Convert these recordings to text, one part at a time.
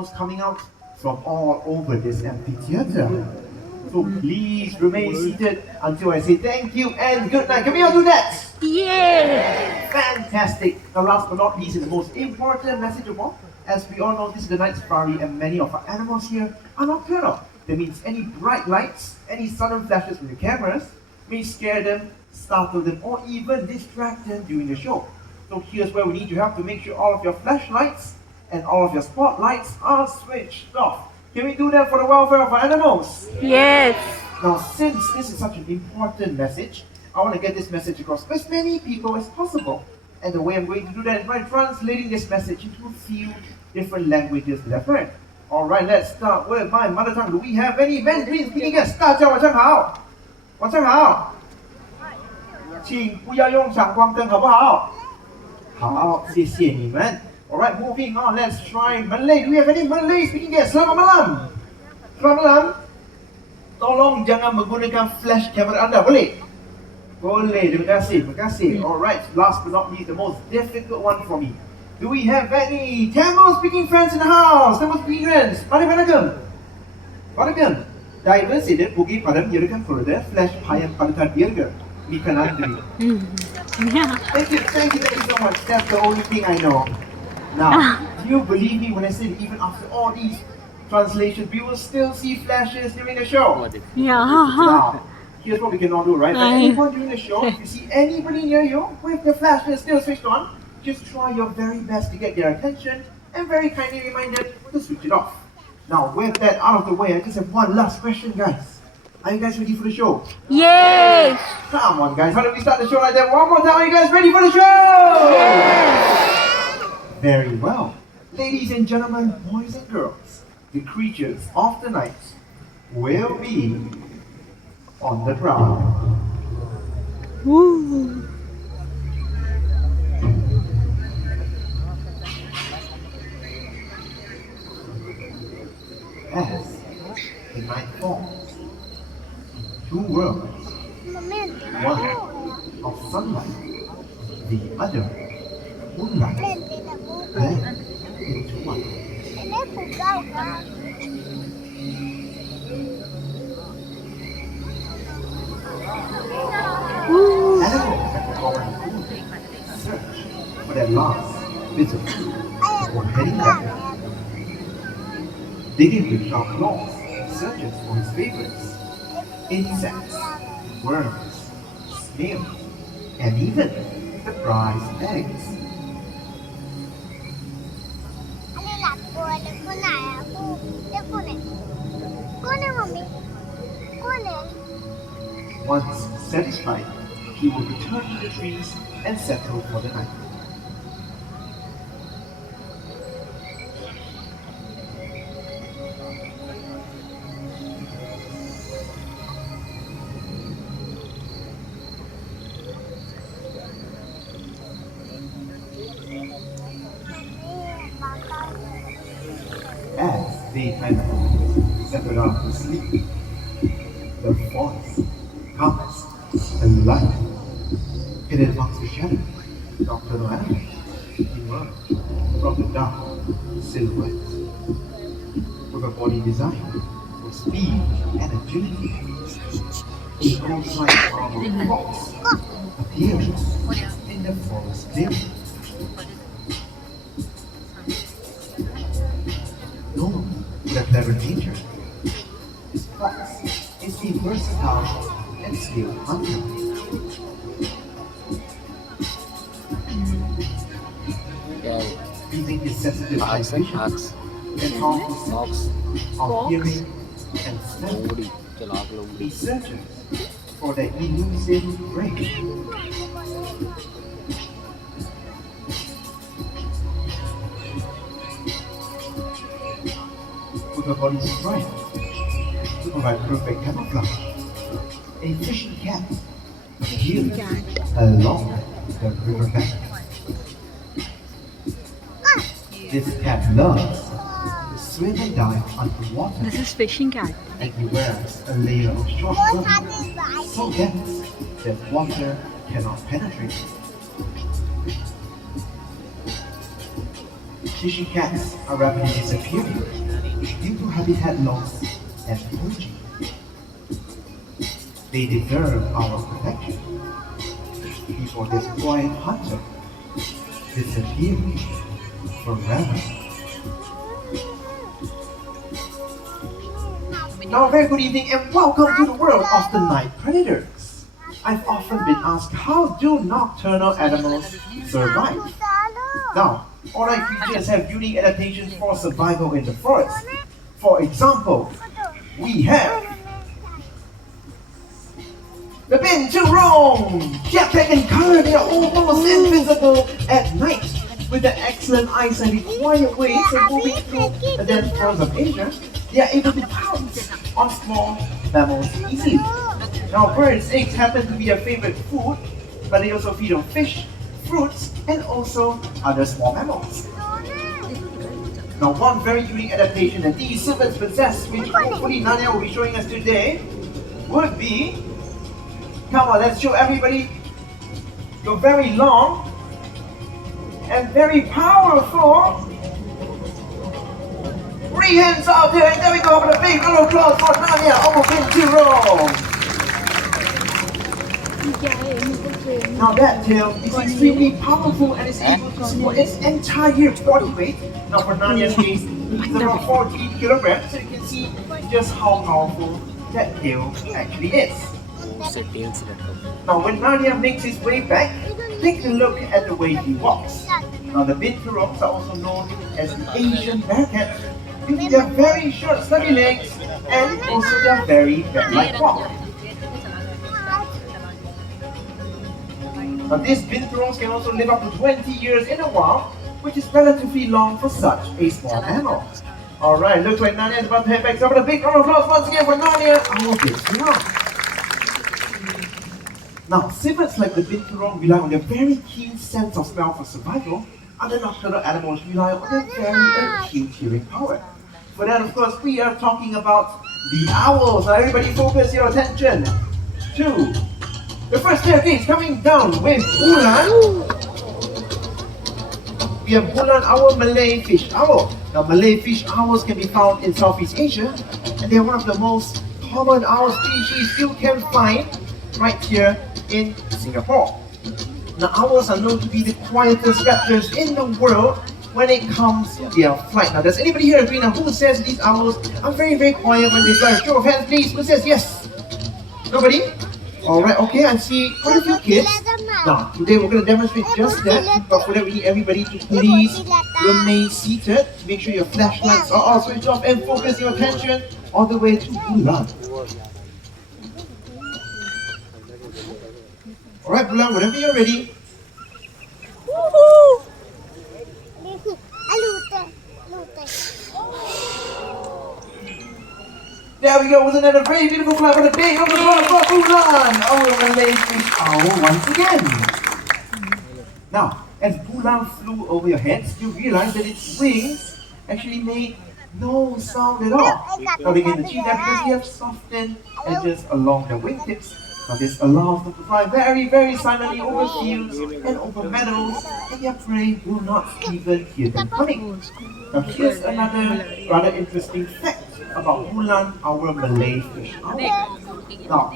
animals coming out from all over this amphitheater. So please remain seated until I say thank you and good night. Can we all do that? Yeah! Fantastic. Now last but not least is the most important message of all. As we all know, this is the night safari and many of our animals here are nocturnal. That means any bright lights, any sudden flashes from the cameras may scare them, startle them, or even distract them during the show. So here's where we need your help to make sure all of your flashlights and all of your spotlights are switched off. Can we do that for the welfare of our animals? Yes! Now, since this is such an important message, I want to get this message across to as many people as possible. And the way I'm going to do that is by translating this message into a few different languages that I've heard. Alright, let's start with my mother tongue. Do we have any Mandarin speaking guests? 大家晚上好，晚上好，请不要用闪光灯，好不好？好，谢谢你们。Alright, moving on. Let's try Malay. Do we have any Malay speaking guests? Selamat malam. Selamat malam. Tolong jangan menggunakan flash kamera anda, boleh? Boleh, terima kasih, terima kasih. Alright, last but not least, the most difficult one for me. Do we have any Tamil speaking friends in the house? Tamil speaking friends? Vanakkam. Vanakkam. Diver saya pergi pada biarkan further flash payang pada biarkan. Mika nandri. Thank you so much. That's the only thing I know. Now, do you believe me when I say that even after all these translations, we will still see flashes during the show? Yeah. Now, here's what we can all do, right? At any point during the show, if you see anybody near you with the flashes still switched on, just try your very best to get their attention and very kindly remind them to switch it off. Now, with that out of the way, I just have one last question, guys. Are you guys ready for the show? Yes! Come on, guys. How do we start the show like that? One more time. Are you guys ready for the show? Yes! Very well. Ladies and gentlemen, boys and girls, the creatures of the night will be on the prowl. Woo! As the night falls, two worlds, one of sunlight, the other moonlight, blend into one. Animals that were already food search for their last bit of food before heading back. Digging with sharp claws, searches for his favorites: insects, worms, snails, and even the prize eggs. Once satisfied, he will return to the trees and settle for the night. As daytime settled down to sleep, the forest, compass, and light hidden amongst the shadows, nocturnal animals emerge from the dark silhouettes. With a body designed for speed and agility, a ghost-like marble fox appears in the forest clearing. Known for their clever nature, this fox is a versatile and skilled hunter. Using his sensitive eye vision and powerful sense of hearing and smell, he searches for the elusive prey. With a body striped to provide perfect camouflage, a fishing cat appears along the riverbank. This cat loves to swim and dive underwater. This is fishing cat. And he wears a layer of short fur so dense that water cannot penetrate. Fishing cats are rapidly disappearing due to habitat loss and poaching. They deserve our protection before this quiet hunter disappears forever. Now, a very good evening and welcome to the world of the night predators. I've often been asked, how do nocturnal animals survive? Now, alright creatures have unique adaptations for survival in the forest. For example, we have the binturongs! Yet they can color, they are almost invisible at night. With their excellent eyesight and quiet ways of moving through the dense forests of Asia, they are able to pounce on small mammals easily. Now, birds' eggs happen to be their favorite food, but they also feed on fish, fruits, and also other small mammals. Now, one very unique adaptation that these civets possess, which hopefully Nanya will be showing us today, would be, come on, let's show everybody your very long and very powerful three hands out there, and there we go with a big round of applause for Nanya, our binturongs. Now that tail is extremely powerful and is able to support its entire body weight. Now for Nanya's case, it's around 14 kilograms, so you can see just how powerful that tail actually is. Now when Nanya makes his way back, take a look at the way he walks. Now the binturongs are also known as the Asian bearcat due to their very short stubby legs and also their very bat-like walk. Now these binturongs can also live up to 20 years in the wild, which is relatively long for such a small animal. Alright, looks like Nanya is about to head back. So a big round of applause once again for Nanya, our binturong. Now, civets like the binturong rely on their very keen sense of smell for survival. Other nocturnal animals rely on their very acute hearing power. For that, of course, we are talking about the owls. Now, everybody focus your attention to the first staircase coming down with Bulan. We have Bulan, our Malay fish owl. Now, Malay fish owls can be found in Southeast Asia, and they are one of the most common owl species you can find right here in Singapore. Now, owls are known to be the quietest raptors in the world when it comes to their flight. Now, does anybody here agree? Now, who says these owls are very, very quiet when they fly? Show of hands, please. Who says yes? Nobody? Alright, okay, I see quite a few kids. Now, today we're going to demonstrate just that, but for that we need everybody to please remain seated. Make sure your flashlights are all switched off and focus your attention all the way to Bulan. Alright, Bulan, whenever you're ready. There we go, wasn't that a very beautiful clap for the big of the applause for Bulan, our Malay fish owl once again. Now, as Bulan flew over your heads, you realize that its wings actually made no sound at all. Now they can achieve that because they have softened edges along the wingtips. Now this allows them to fly very, very silently over fields and over meadows, and their prey will not even hear them coming. Now here's another rather interesting fact about Bulan, our Malay fish owl. Now,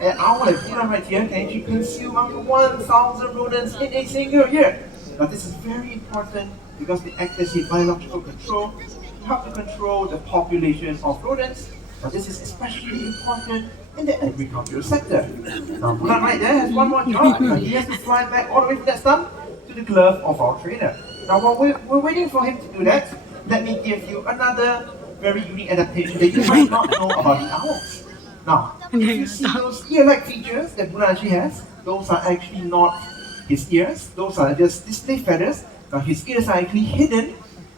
an owl like Bulan right here can actually consume up to 1,000 rodents in a single year. Now this is very important because they act as a biological control to help to control the population of rodents. Now this is especially important in the agricultural sector. Now Bulan right there has one more job. Now, he has to fly back all the way from that stump to the glove of our trainer. Now while we're waiting for him to do that, let me give you another very unique adaptation that you might not know about the owls. Now, if you see those ear-like features that Bulan actually has, those are actually not his ears, those are just display feathers. Now his ears are actually hidden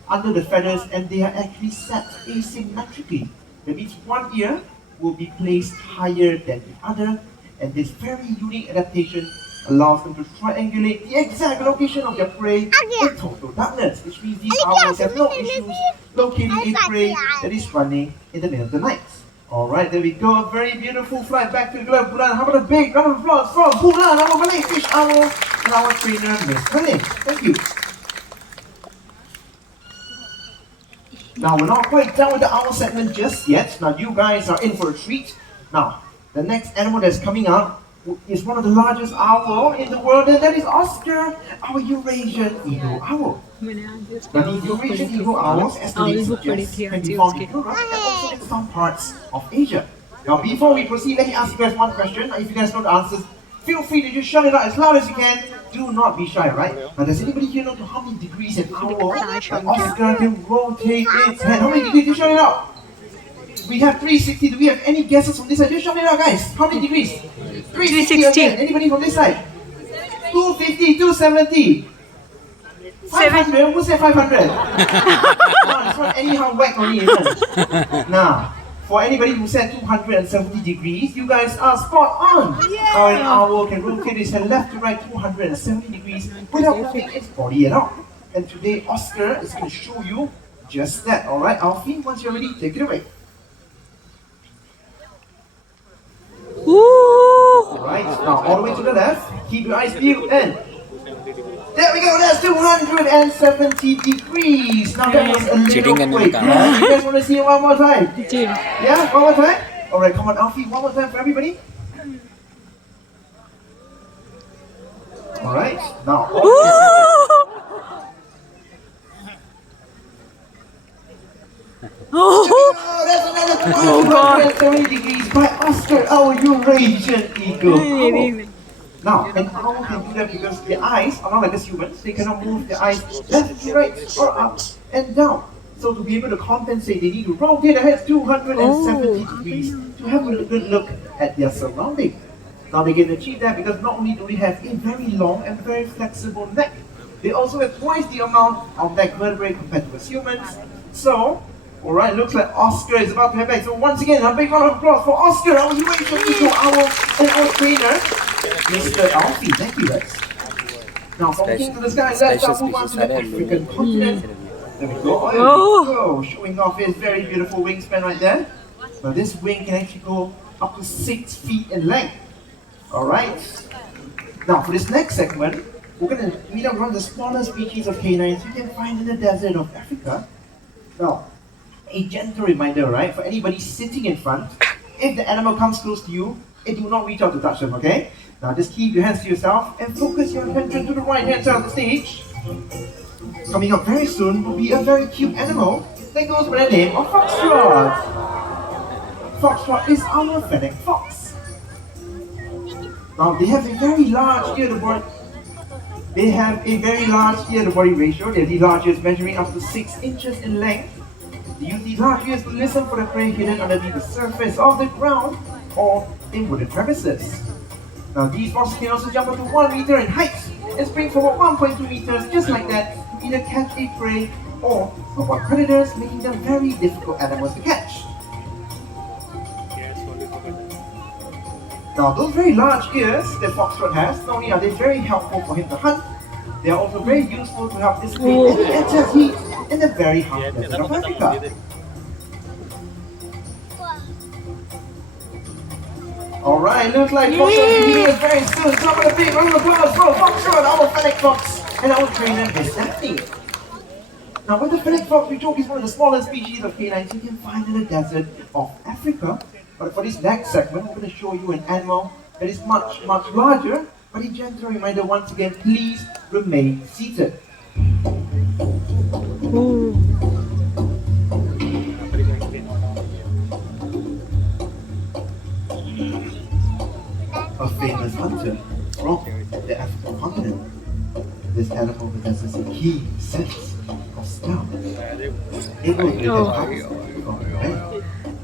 under the feathers and they are actually set asymmetrically. That means one ear will be placed higher than the other, and this very unique adaptation allows them to triangulate the exact location of their prey in total darkness, which means these owls have no issues locating a prey that is running in the middle of the night. Alright, there we go, a very beautiful flight back to the glove, Bulan. How about a big round of applause for Bulan, our Malay fish owl, and our trainer, Miss Malay. Thank you. Now, we're not quite done with the owl segment just yet. Now, you guys are in for a treat. Now, the next animal that's coming up is one of the largest owl in the world, and that is Oscar, our Eurasian eagle owl. Now, the Eurasian eagle owls, as the name suggests, can be found in Europe and also in some parts of Asia. Now, before we proceed, let me ask you guys one question. If you guys know the answers, feel free to just shout it out as loud as you can. Do not be shy, right? Now, does anybody here know to how many degrees an owl, an Oscar, can rotate its head? How many degrees? Just shout it out. We have 360. Do we have any guesses from this side? Just shout it out, guys. How many degrees? 360 again. Anybody from this side? 250, 270. 500? Who said 500? No, it's not anyhow whack on it. Now, for anybody who said 270 degrees, you guys are spot on. How an owl can rotate its head left to right 270 degrees without moving its body at all. And today, Oscar is going to show you just that. Alright, Alfie, once you're ready, take it away. Alright, now all the way to the left. Keep your eyes peeled and there we go, that's 270 degrees. Now that was a little quick. You guys want to see it one more time? Yeah, one more time? Alright, come on Alfie, one more time for everybody. Alright, now. Oh, that's another 270 degrees by Oscar, our Eurasian eagle. Now, an owl can do that because their eyes are not like us humans. They cannot move their eyes left to right or up and down. So to be able to compensate, they need to rotate their heads 270 degrees to have a good look at their surroundings. Now they can achieve that because not only do they have a very long and very flexible neck, they also have twice the amount of neck vertebrae compared to us humans. So, alright, looks like Oscar is about to head back. So once again, a big round of applause for Oscar, our Eurasian eagle owl, and our trainer, Mr. Alfie. Thank you guys. Now from King to the Sky, let's move on to the African continent. There we go. Oh, there we go. Showing off his very beautiful wingspan right there. Now this wing can actually go up to 6 feet in length. Alright. Now for this next segment, we're going to meet up one of the smaller species of canines you can find in the desert of Africa. Now, a gentle reminder, right, for anybody sitting in front, if the animal comes close to you, do not reach out to touch them, okay? Now just keep your hands to yourself and focus your attention to the right hand side of the stage. Coming up very soon will be a very cute animal that goes by the name of Foxtrot. Foxtrot is our fennec fox. Now they have a very large ear-to-body. They have a very large ear-to-body ratio. They're the largest, measuring up to 6 inches in length. They use these large ears to listen for the prey hidden underneath the surface of the ground or in wooden crevices. Now these foxes can also jump up to 1 meter in height and spring forward 1.2 meters just like that to either catch a prey or avoid predators, making them very difficult animals to catch. Now those very large ears that Foxtrot has, not only are they very helpful for him to hunt, they are also very useful to help dissipate any excess heat in the very hot desert of Africa. Alright, looks like Foxtrot will be here very soon. So I'm going to big round of applause for Foxtrot, our fennec fox, and our trainer, Miss Daphne. Now with the fennec fox, we talk is one of the smallest species of canines you can find in the desert of Africa. But for this next segment, we're going to show you an animal that is much, much larger. But a gentle reminder once again, please remain seated. A famous hunter from the African continent. This animal possesses a keen sense of smell, able to detect hunters from many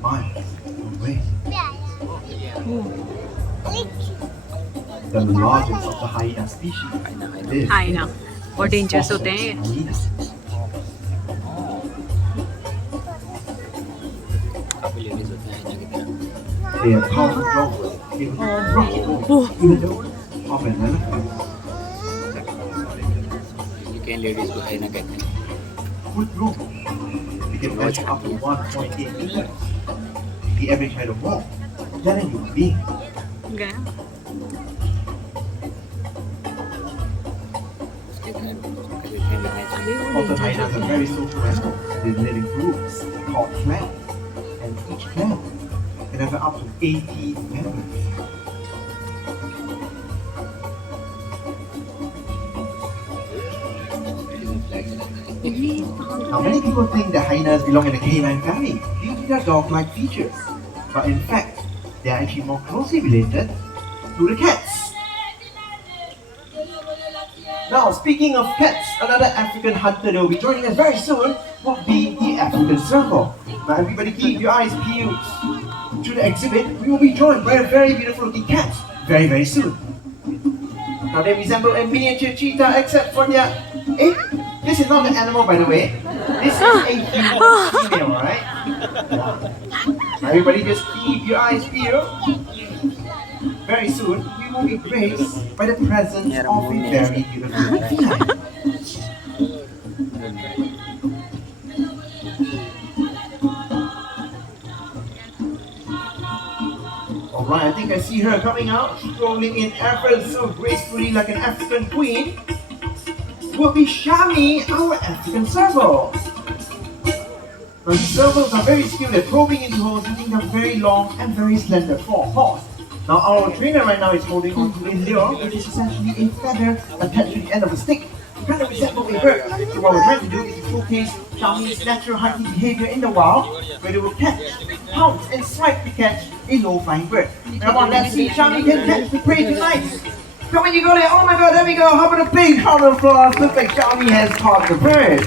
miles away. The largest of the hyena species is hyena. बहुत dangerous होते हैं They are powerful dogs able to rush over even though of an elephant. ये ladies को hyena कहते हैं. Foot room. They can measure up to 1.8 meters. The average height of more than a human being. Mountain hyenas are very social animals. They live in groups called clans, and each clan can have up to 80 members. Now, many people think that hyenas belong in the canine family due to their dog-like features, but in fact, they are actually more closely related to the cats. Now, speaking of cats, another African hunter that will be joining us very soon will be the African serval. Now, everybody keep your eyes peeled to the exhibit. We will be joined by a very beautiful looking cat very, very soon. Now, they resemble a miniature cheetah except for their... This is not an animal, by the way. This is a human female, right? Now, everybody just keep your eyes peeled. Very soon, we will be graced by the presence of a very beautiful feline. Alright, I think I see her coming out, strolling in ever so gracefully like an African queen. Will be Shami, our African serval. Now, these servals are very skilled at probing into holes using their very long and very slender paws. Now, our trainer right now is holding on to a lure, which is essentially a feather attached to the end of a stick. It kind of resembles a bird. So what we're trying to do is to showcase Shami's natural hunting behavior in the wild, where they will catch, pounce, and swipe to catch a low-flying bird. Come on, let's see if Shami can catch the prey tonight. Come on, you go there. Oh my god, there we go. How about a big round of applause? Looks like Shami has caught the bird.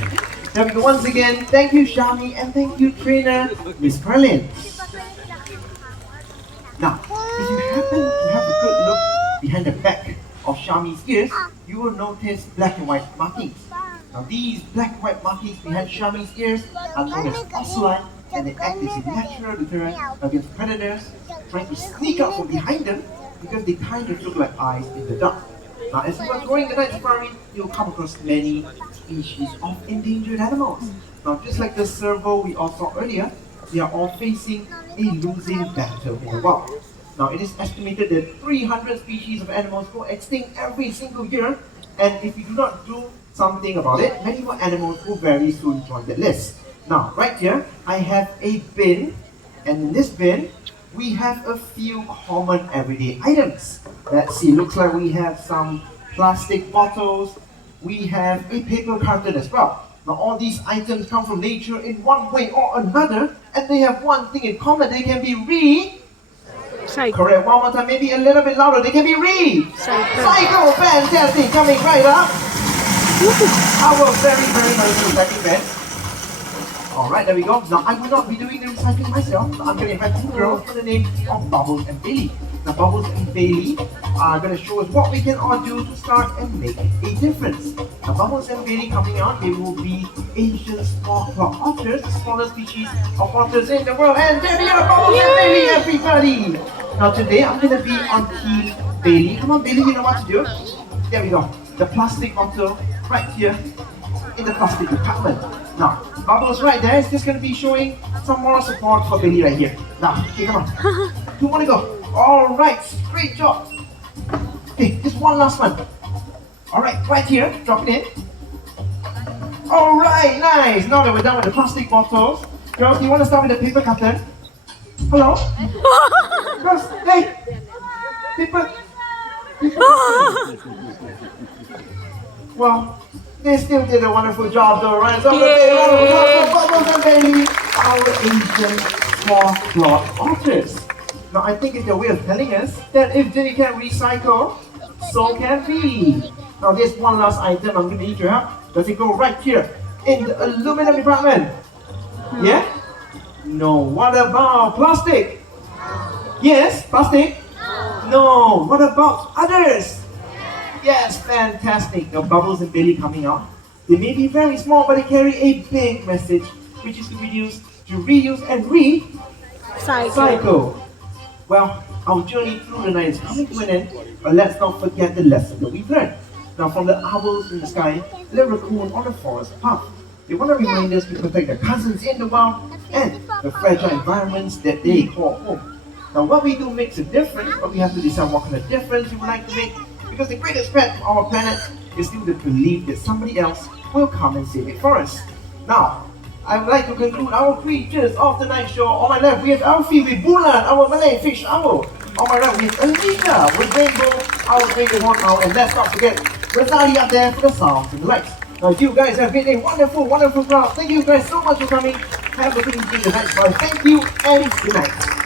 There we go once again. Thank you, Shami, and thank you, trainer, Miss Perlin. Now, if you happen to have a good look behind the back of Shami's ears, you will notice black and white markings. Now, these black and white markings behind Shami's ears are known as ocelli, and they act as a natural deterrent against predators trying to sneak out from behind them because they kind of look like eyes in the dark. Now, as you are going the night safari, you'll come across many species of endangered animals. Now, just like the serval we all saw earlier, they are all facing a losing battle in the wild. Now, it is estimated that 300 species of animals go extinct every single year, and if we do not do something about it, many more animals will very soon join the list. Now, right here, I have a bin, and in this bin, we have a few common everyday items. Let's see, looks like we have some plastic bottles, we have a paper carton as well. Now, all these items come from nature in one way or another, and they have one thing in common: they can be correct, one more time, maybe a little bit louder. They can be cycle, fantastic, coming right up. Our very, very nice recycling bin. Alright, there we go. Now, I will not be doing the recycling myself. I'm going to invite two girls in the name of Bubbles and Bailey. Now, Bubbles and Bailey are going to show us what we can all do to start and make a difference. Now, Bubbles and Bailey coming out, they will be Asian small-clawed otters, the smallest species of otters in the world. And there they are, Bubbles and Bailey, everybody! Now, today I'm going to be on Team Bailey. Come on, Bailey, you know what to do? There we go. The plastic bottle right here in the plastic department. Now, Bubbles right there is just going to be showing some moral support for Bailey right here. Now, okay, come on. 2 more to go. Alright, great job. Okay, just one last one. Alright, right here, drop it in. Alright, nice. Now that we're done with the plastic bottles, girls, do you want to start with the paper carton? Hello? Girls, hey! Paper. Well, they still did a wonderful job though, right? So Bubbles and Bailey, our Asian small-clawed otters. Now, I think it's their way of telling us that if they can recycle, so can we. Now, there's one last item I'm going to need your help. Does it go right here in the aluminum department? Yeah? No. What about plastic? Yes, plastic? No. What about others? Yes, fantastic. The Bubbles and Bailey coming out. They may be very small, but they carry a big message, which is to reduce, to reuse, and recycle. Well, our journey through the night is coming to an end, but let's not forget the lesson that we've learned. Now, from the owls in the sky, the raccoon on the forest path, they want to remind us to protect their cousins in the wild and the fragile environments that they call home. Now, what we do makes a difference, but we have to decide what kind of difference we would like to make, because the greatest threat to our planet is still the belief that somebody else will come and save it for us. Now, I would like to conclude our creatures of the night show. On my left, we have Alfie with Bulan, our Malay fish owl. On my right, we have Alina with Rainbow, our Rainbow Horn Owl. And let's not forget Razali up there for the sounds and the lights. Now, you guys have been a wonderful, wonderful crowd. Thank you guys so much for coming. Have a good evening, the night boys. Thank you and good night.